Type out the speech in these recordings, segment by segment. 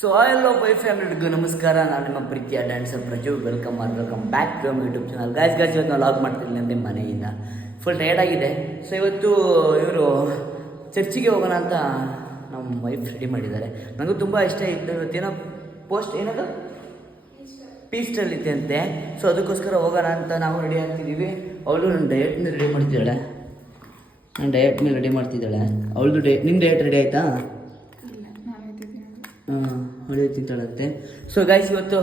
So hello wife ಫ್ಯಾಮಿಲಿಗೂ ನಮಸ್ಕಾರ. ನಾನು ನಿಮ್ಮ ಪ್ರೀತಿಯ ಡ್ಯಾನ್ಸರ್ ಪ್ರಜು. ವೆಲ್ಕಮ್ ಬ್ಯಾಕ್ ಟು ನಮ್ಮ ಯೂಟ್ಯೂಬ್ ಚಾನಲ್. ಗಾಯ್ಸ್ ಇವತ್ತು ನಾವು ಲಾಗ್ ಮಾಡ್ತಿರ್ಲಿಲ್ಲ ಅಂದರೆ ಮನೆಯಿಂದ ಫುಲ್ ಟಯರ್ಡ್ ಆಗಿದೆ. ಸೊ ಇವತ್ತು ಇವರು ಚರ್ಚಿಗೆ ಹೋಗೋಣ ಅಂತ ನಮ್ಮ ವೈಫ್ ರೆಡಿ ಮಾಡಿದ್ದಾರೆ. ನನಗೂ ತುಂಬ ಇಷ್ಟ ಇತ್ತು. ಇವತ್ತೇನೋ ಪೋಸ್ಟ್ ಏನದು ಪೀಸ್ಟಲ್ ಇದೆ ಅಂತೆ. ಸೊ ಅದಕ್ಕೋಸ್ಕರ ಹೋಗೋಣ ಅಂತ ನಾವು ರೆಡಿ ಆಗ್ತಿದ್ದೀವಿ. ಅವಳು ನನ್ನ ಡಯಟ್ ಮೇಲೆ ರೆಡಿ ಮಾಡ್ತಿದ್ದಾಳೆ. ಅವಳದು ನಿನ್ನ ಡಯಟ್ ರೆಡಿ ಆಯಿತಾ? ಹೊಳೆ ತಿಂತಾಳಂತೆ. ಸೊ ಗೈಸ್ ಇವತ್ತು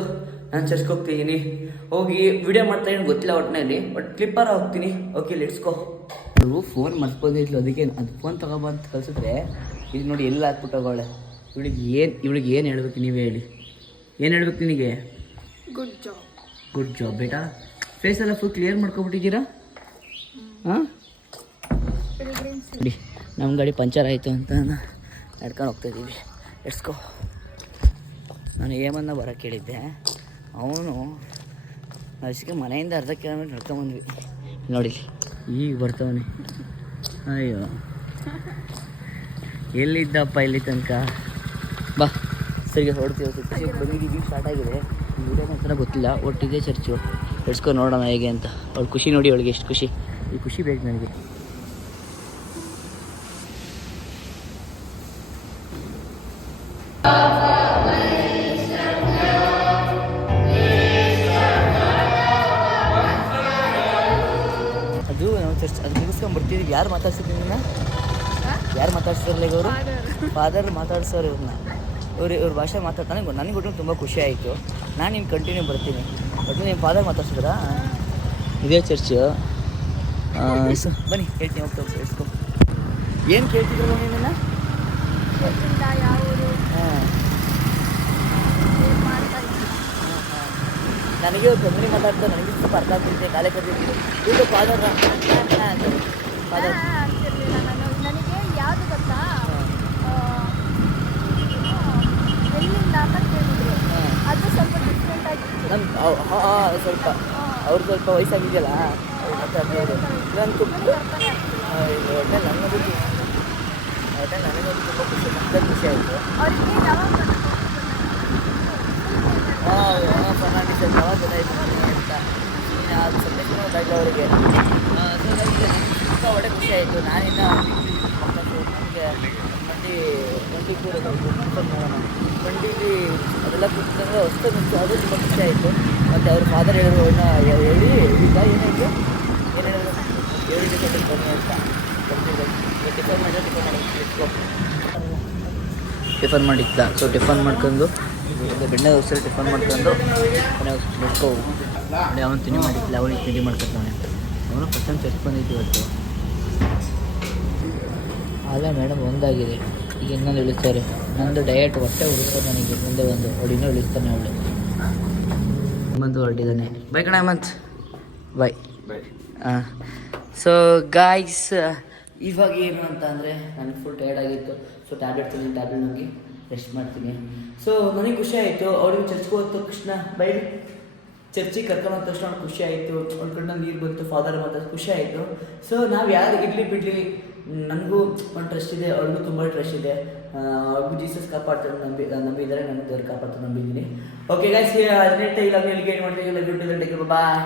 ನಾನು ಚರ್ಚ್ಗೆ ಹೋಗ್ತಿದ್ದೀನಿ. ಹೋಗಿ ವಿಡಿಯೋ ಮಾಡ್ತಾ ಏನು ಗೊತ್ತಿಲ್ಲ ಒಟ್ಟಿನಲ್ಲಿ, ಬಟ್ ಕ್ಲಿಪ್ಪರ ಹೋಗ್ತೀನಿ. Okay let's go. ನೀವು ಫೋನ್ ಮರ್ಸ್ಬೋದಿತ್ತು, ಅದಕ್ಕೆ ಅದು ಫೋನ್ ತಗೊಬಂತ ಕಳಿಸಿದ್ರೆ ಇದು ನೋಡಿ ಎಲ್ಲ ಹಾಕ್ಬಿಟ್ಟೋಗೋಳೆ. ಇವಳಿಗೆ ಏನು ಹೇಳ್ಬೇಕು ನೀವೇ ಹೇಳಿ. ಏನು ಹೇಳ್ಬೇಕು ನಿನಗೆ? ಗುಡ್ ಜಾಬ್ ಬೇಟಾ. ಫೇಸ್ ಎಲ್ಲ ಫುಲ್ ಕ್ಲಿಯರ್ ಮಾಡ್ಕೊಬಿಟ್ಟಿದ್ದೀರಾ? ಹಾಂ ನೋಡಿ ನಮ್ಮ ಗಾಡಿ ಪಂಚರ್ ಆಯಿತು ಅಂತ ನಡ್ಕೊಂಡು ಹೋಗ್ತಾಯಿದ್ದೀವಿ. Let's go. ನಾನು ಏಮನ್ನ ಬರೋಕ್ಕೆ ಹೇಳಿದ್ದೆ, ಅವನು ಅದಕ್ಕೆ ಮನೆಯಿಂದ ಅರ್ಧ ಕಿಲೋಮೀಟ್ರ್ ನಡ್ಕೊಂಬಂದ್ವಿ. ನೋಡಿ ಈಗ ಬರ್ತಾವನೆ. ಅಯ್ಯೋ ಎಲ್ಲಿದ್ದಪ್ಪ ಇಲ್ಲಿ ತನಕ. ಬಾ ಸರಿಗೆ ಹೊಡ್ತೀವಿ. ಬಂದಿದ್ದೀವಿ, ಸ್ಟಾರ್ಟ್ ಆಗಿದೆ. ಈ ವಿಡಿಯೋ ಮಾತ್ರ ಗೊತ್ತಿಲ್ಲ, ಒಟ್ಟಿದೆ ಚರ್ಚು. ಎಡ್ಸ್ಕೊ ನೋಡೋಣ ಹೇಗೆ ಅಂತ. ಅವ್ಳು ಖುಷಿ ನೋಡಿ, ಅವಳಿಗೆ ಎಷ್ಟು ಖುಷಿ. ಈ ಖುಷಿ ಬೇಕು ನನಗೆ. ಅದು ನಾವು ಚರ್ಚ್ ಅದು ಮುಗಿಸ್ಕೊಂಡು ಬರ್ತಿದ್ದೀವಿ. ಯಾರು ಮಾತಾಡ್ಸಿದ್ದೀನಿ ನಿನ್ನ? ಯಾರು ಮಾತಾಡ್ಸಿದ್ರಲ್ಲ ಈಗ? ಅವರು ಫಾದರ್ ಮಾತಾಡ್ಸೋರು ಇವ್ರನ್ನ. ಇವ್ರ ಭಾಷೆ ಮಾತಾಡ್ತಾನೆ. ನನಗೆ ಒಟ್ಟು ತುಂಬ ಖುಷಿ ಆಯಿತು. ನಾನು ನಿನ್ನ ಕಂಟಿನ್ಯೂ ಬರ್ತೀನಿ. ಒಟ್ಟು ನಿಮ್ಮ ಫಾದರ್ ಮಾತಾಡ್ಸಿದ್ರಾ? ಇದೇ ಚರ್ಚು. ಸೊ ಬನ್ನಿ ಹೇಳ್ತೀನಿ, ಹೋಗ್ತಾ ಹೇಳ್ಸ್ಕೊ. ಏನು ಕೇಳ್ತಿದ್ರು ನೀನು? ನನಗೆ ತೊಂದರೆ ಮಾತಾಡ್ತಾರೆ. ನನಗೆ ಸ್ವಲ್ಪ ಅರ್ಥ ಆಗ್ತಿದ್ದೆ. ಕಾಲೇ ಕರ್ತಿದ್ದೆ ಇದು ಫಾದರ್ ಅಂತಾರೆ. ಫಾದರ್ ನನಗೆ ಯಾವುದು ಗೊತ್ತಾ, ಎಲ್ಲಿಂದ ಅಂತ ಕೇಳಿದ್ರು. ಅದು ಸ್ವಲ್ಪ ಡಿಫ್ರೆಂಟ್ ಆಗಿತ್ತು. ನನ್ನ ಸ್ವಲ್ಪ ಅವ್ರು ಸ್ವಲ್ಪ ವಯಸ್ಸಾಗಿದೆಯಲ್ಲ, ಮತ್ತೆ ಹದಿನೈದು. ನಾನು ತುಂಬ ನನಗೊಂದು ತುಂಬ ಖುಷಿ ಆಯಿತು. ಅವರಿಗೆ ಯಾವಾಗ ಫರ್ನಾಂಡಿಸ್ ಯಾವಾಗ ಗೊತ್ತಾಯ್ತು ಅಂತ ಅದು ಸಂದೇಶ ಗೊತ್ತಾಯ್ತು ಅವರಿಗೆ. ತುಂಬ ಒಳ್ಳೆ ಖುಷಿ ಆಯಿತು. ನಾನಿನ್ನ ನನಗೆ ಮಂಡಿಲಿ ಅದೆಲ್ಲ ಕೂತ್ಕೊಂಡ್ರೆ ಅಷ್ಟು ನಿಂತು ಅದು ತುಂಬ ಖುಷಿ ಆಯಿತು. ಮತ್ತು ಅವ್ರ ಫಾದರ್ ಹೇಳಿದ್ರು, ಹೇಳಿ ಈಗ ಏನಾಯಿತು, ಏನು ಹೇಳಿದ್ರು, ಹೇಳಿದ್ದಕ್ಕೆ ಬನ್ನಿ ಅಂತ ಟಿಫನ್ ಮಾಡಿದ್ದ. ಸೊ ಟಿಫನ್ ಮಾಡ್ಕೊಂಡು ಬೆಣ್ಣೆ ದೋಸೆ ಟಿಫನ್ ಮಾಡ್ಕೊಂಡು ಬಿಟ್ಕೋ. ಅವನು ತಿಂಡಿ ಮಾಡಿದ್ದಿಲ್ಲ, ಅವನಿಗೆ ತಿಂಡಿ ಮಾಡ್ಕೊತಾನೆ. ಅವನು ಫಸ್ಟ್ ಟೈಮ್ ಚರ್ಚ್ ಬಂದಿದ್ದು ಇವತ್ತು. ಅಲ್ಲ ಮೇಡಮ್ ಒಂದಾಗಿದೆ. ಈಗ ಇನ್ನೊಂದು ಇಳಿಸ್ತಾರೆ. ನಂದು ಡಯಟ್ ಹೊಟ್ಟೆ ಉಳಿಸ್ತಾರೆ ನನಗೆ. ಮುಂದೆ ಅವಳು ಇನ್ನೂ ಇಳಿಸ್ತಾನೆ. ಅವಳು ಬಂದು ಹೊರಟಿದ್ದಾನೆ. ಬೈ ಕಣ ಹೇಮಂತ್, ಬಾಯ್. ಸೊ ಗಾಯ್ಸ್ ಇವಾಗ ಏನು ಅಂತ ಅಂದರೆ ನನಗೆ ಫುಲ್ ಟಯರ್ಡ್ ಆಗಿತ್ತು. ಸೊ ಟ್ಯಾಬ್ಲೆಟ್ ನುಂಗಿ ರೆಸ್ಟ್ ಮಾಡ್ತೀನಿ. ಸೊ ನನಗೆ ಖುಷಿ ಆಯಿತು. ಅವ್ರಿಗೆ ಚರ್ಚ್ಗೆ ಹೋದ ತಕ್ಷಣ ಚರ್ಚಿಗೆ ಕರ್ಕೊಂಡು ಹೋದ ತಕ್ಷಣ ಖುಷಿ ಆಯಿತು. ಅವ್ರ ಕಡೆ ನೀರು ಬಂತು, ಫಾದರ್ ಮಾತಾಡಿ ಖುಷಿ ಆಯಿತು. ಸೊ ನಾವು ಯಾರು ಇರಲಿ ಬಿಡಲಿ, ನನಗೂ ಒಂದು ಟ್ರಸ್ಟ್ ಇದೆ, ಅವ್ರಿಗೂ ತುಂಬ ಟ್ರಸ್ಟ್ ಇದೆ. ಅವ್ರಿಗೂ ಜೀಸಸ್ ಕಾಪಾಡ್ತಾರೆ ನಂಬಿದ್ದಾರೆ, ನನಗೆ ದೇವ್ರು ಕಾಪಾಡ್ತಾರೆ ನಂಬಿದ್ದೀನಿ. ಓಕೆ ಗೈಸ್, 18 ಇಲ್ಲ ಎಲ್ಲಿಗೆ ಏನು ಮಾಡ್ತೀವಿ. ಬಾಯ್.